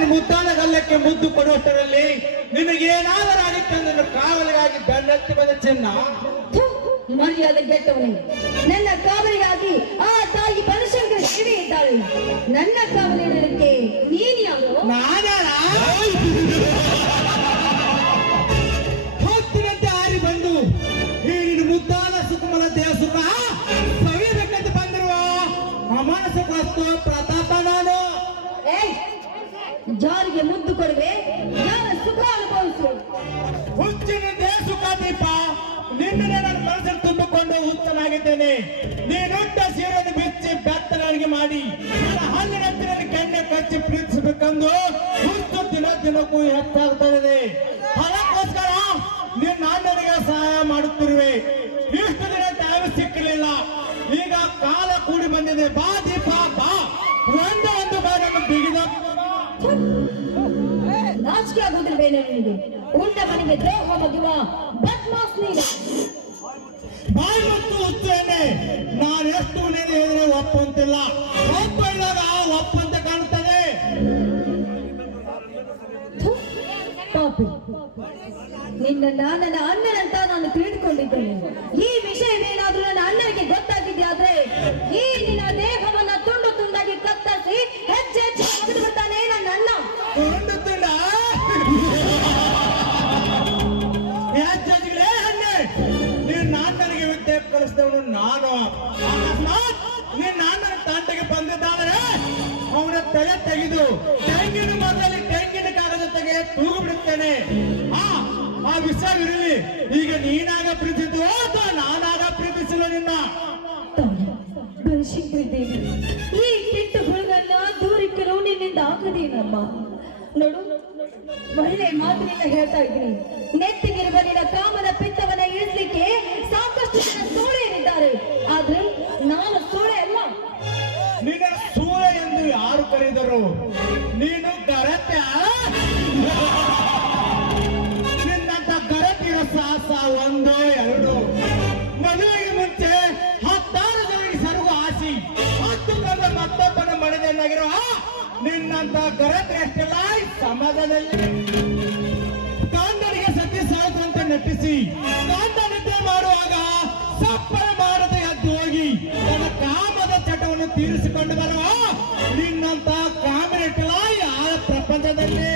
ನಿನ್ನ ಮುದ್ದಾದ ಗಲ್ಲಕ್ಕೆ ಮುದ್ದು ಕೊಡುವಷ್ಟರಲ್ಲಿ ನಿನಗೇನಾದರೂ ಆಗಿತ್ತು ನನ್ನ ಕಾವಲಿಗಾಗಿ ಬೆನ್ನತ್ತಿ ಬಂದ ಚಿನ್ನ. ಮರ್ಯಾದೆ ಕೆಟ್ಟವನೇ, ನನ್ನ ಕಾವಲಿಗಾಗಿ ಆ ತಾಯಿ ಬನಶಂಕರ ದೇವಿ ಇದ್ದಾಳೆ. ನನ್ನ ಕಾವಲಿಡಲಿಕ್ಕೆ ನೀನು ಯಾರು? ಹೊತ್ತಿನಂತೆ ಹಾರಿ ಬಂದು ಈ ನಿನ್ನ ಮುದ್ದಾದ ಸುಕುಮಲ ದೇಹ ಸುಖ ಸವಿಬೇಕಂತ ಬಂದಿರುವ ಅಮಾನಸ ಪ್ರತಾಪ ನಾನು. ಜಾರಿಗೆ ಮುದ್ದು ಕೊಡುವೆ, ಯಾರ ಸುಖ ಅನುಭವಿಸು. ಹುಚ್ಚಿನ ದೇಹ ಸುಖ ದೀಪ, ನಿನ್ನೆ ನನ್ನ ಮನಸ್ಸನ್ನು ತುಂಬಿಕೊಂಡು ಹುಚ್ಚನಾಗಿದ್ದೇನೆ. ನೀನುಂಟ ಸೀರೆಯನ್ನು ಬಿಚ್ಚಿ ಬೆತ್ತನಾಗಿ ಮಾಡಿ ನನ್ನ ಹಲ್ಲಿನಂತೆ ನನ್ನ ಕೆನ್ನೆ ಕಚ್ಚಿ ಪ್ರೀತಿಸಬೇಕೆಂದು ಹುಚ್ಚು ದಿನಕ್ಕೂ ಹೆಚ್ಚಾಗ್ತದೆ. ಅದಕ್ಕೋಸ್ಕರ ನಿನ್ನ ಅಣ್ಣನಿಗೆ ಸಹಾಯ ಮಾಡುತ್ತಿರುವೆ. ಇಷ್ಟು ದಿನ ಟೈಮ್ ಸಿಕ್ಕಲಿಲ್ಲ, ಈಗ ಕಾಲ ಕೂಡಿ ಬಂದಿದೆ. ಬಾ ದೀಪ ಬಾ, ಒಂದು ಬಾರನ್ನು ಬಿಗಿದ. ನಾಚಿಕೆ ಆಗುದಿಲ್ವೇನೆ ನಿನಗೆ? ಉಂಡ ಮನೆಗೆ ದ್ರೋಹ ಮಗುವ ಬದ್ಮಾಸ್ ನೀನು. ಬಾಯಿ ಮತ್ತು ಹುಚ್ಚೇನೆ, ನಾನೆಷ್ಟು ನೀನು ಹೇಳಿದ್ರೆ ಒಪ್ಪಂತಿಲ್ಲ. ಒಪ್ಪ ಇಲ್ಲದ ಒಪ್ಪಂತ ಕಾಣುತ್ತದೆ. ಪಾಪಿ, ನಿನ್ನ ನನ್ನ ಅಣ್ಣನಂತ ನಾನು ತಿಳಿದುಕೊಂಡಿದ್ದೇನೆ. ಈ ವಿಷಯವೇನಾದ್ರೂ ನನ್ನ ಅಣ್ಣನಿಗೆ ಗೊತ್ತಾಗಿದ್ಯಾದ್ರೆ ಈ ನಿನ್ನ ದೇಹವನ್ನ ತುಂಡು ತುಂಡಾಗಿ ಕತ್ತರಿಸಿ ಹೆಜ್ಜೆ ಹೆಜ್ಜೆ ತೆಗೆದು ಬಿಡ್ತಾನೆ ನನ್ನ ಅಣ್ಣ. ತುಂಡು ತುಂಡ ನಿನ್ನ ಅಣ್ಣನಿಗೆ ವಿದ್ಯೆ ಕಲಿಸಿದವನು ನಾನು. ನಿನ್ನ ಅಣ್ಣನ ತಾಂಟೆಗೆ ಬಂದಿದ್ದಾದರೆ ಅವನ ತಲೆ ತೆಗೆದು ತೆಂಗಿನ ಮರದಲ್ಲಿ ತೆಂಗಿನ ಕಾಗದ ತೆಗೆ ತೂಗು ಬಿಡುತ್ತೇನೆ. ಆ ವಿಷಯವಿರಲಿ. ಈಗ ನೀನಾಗ ಪ್ರೀತಿಸಿದ್ದು ಅಥವಾ ನಾನಾಗ ಪ್ರೀತಿಸಿಲ್ಲ ನಿನ್ನ? ಬನಶಂಕರಿ ದೇವಿ, ಈ ಕೆಟ್ಟ ಹುಳುಗಳನ್ನ ದೂರಕ್ಕೆ ನಿನ್ನಿಂದ ಆಗದೇನಮ್ಮ. ನೋಡು, ಒಳ್ಳೆ ಮಾತಿನಿಂದ ಹೇಳ್ತಾ ಇದ್ದೀನಿ. ನೆತ್ತಿಗಿರುವ ನಿನ್ನ ಕಾಮನ ಪಿತ್ತವನ್ನ ಇಳಿಸ್ಲಿಕ್ಕೆ ಸಾಕಷ್ಟು ಜನ ಸೂಳೆಯರಿದ್ದಾರೆ. ಆದ್ರೆ ನಾನು ಸೂಳೆ ಅಲ್ಲ. ನಿನ್ನ ಸೂಳೆ ಎಂದು ಯಾರು ಕರೆದರು? ನೀನು ಗರತ್ಯ. ನಿನ್ನಂತ ಗರತಿಯ ಸಾಹಸ ಒಂದು ಎರಡು. ಮದುವೆಗೆ ಮುಂಚೆ 16 ಜನರಿಗೆ ಸರುಗು ಆಸಿ 10 ಕಲ್ಲ ಮತ್ತೊಬ್ಬನ ಮನೆಯನ್ನಾಗಿರುವ ನಿನ್ನಂತ ಗರತಿ ಅಷ್ಟೆಲ್ಲ ಈ ಸಮಾಜದಲ್ಲಿ ಕಾಂಡನಿಗೆ ಸತ್ಯ ಸಾಕು ಅಂತ ನಟಿಸಿ ಕಾಂಡ ನಿದ್ದೆ ಮಾಡುವಾಗ ಸಪ್ಪಳ ಮಾಡದೆ ಎದ್ದು ಹೋಗಿ ತನ್ನ ಕಾಮದ ಚಟವನ್ನು ತೀರಿಸಿಕೊಂಡು ಬರುವ ನಿನ್ನಂತ ಕಾಮಿನೆಟ್ಟಲ ಯಾವ ಪ್ರಪಂಚದಲ್ಲಿ